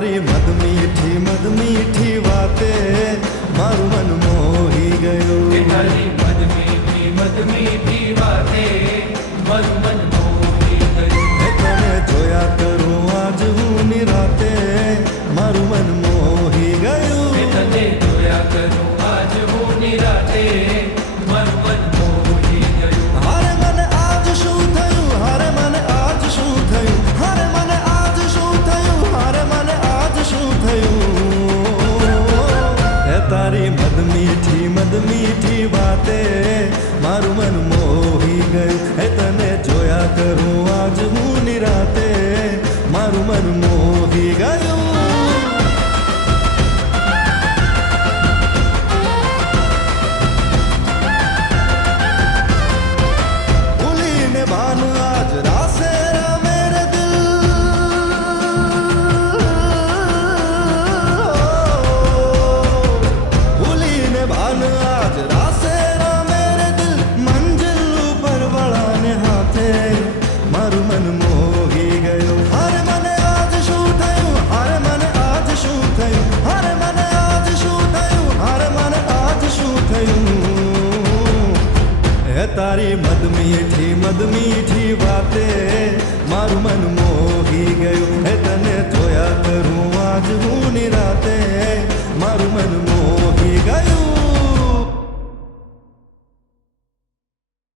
તારી મદ મીઠી વાતે મારું મન મોહી ગયું. તારી મદ મીઠી વાતે મારું મન મોહી ગયું. તને જોયા કરું આજ હું નિરાતે મારું મન મોહી ગયું. તને જોયા કરું આજ હું નિરાતે મારું મન મોહી ગયું. હારે મને આજ શું થયું, હારે મને આજ શું થયું, હારે મને આજ શું થયું, હારે મને આજ શું થયું. હે તારી મદ મીઠી વાતે મારું મન મોહી ગયું. હે તને જોયા કરું આજ હું નિરાતે મારું મન મોહી ગયું. ભૂલીને ભાન આજ રાસે રમે રે દિલ. ભૂલીને ભાન આજ રાસે રમે રે દિલ. મંજિલ ઉપર વળાને હાથે મારું મન મોહી ગયું. હારે મને આજ શું થયું, હારે મને આજ શું થયું, હારે મને આજ શું થયું, હારે મને આજ શું થયું. હે તારી મદ મીઠી વાતે મારું મન મોહી ગયું. હે તને જોયા કરું આજ હું નિરાતે મારું મન મોહી ગયું.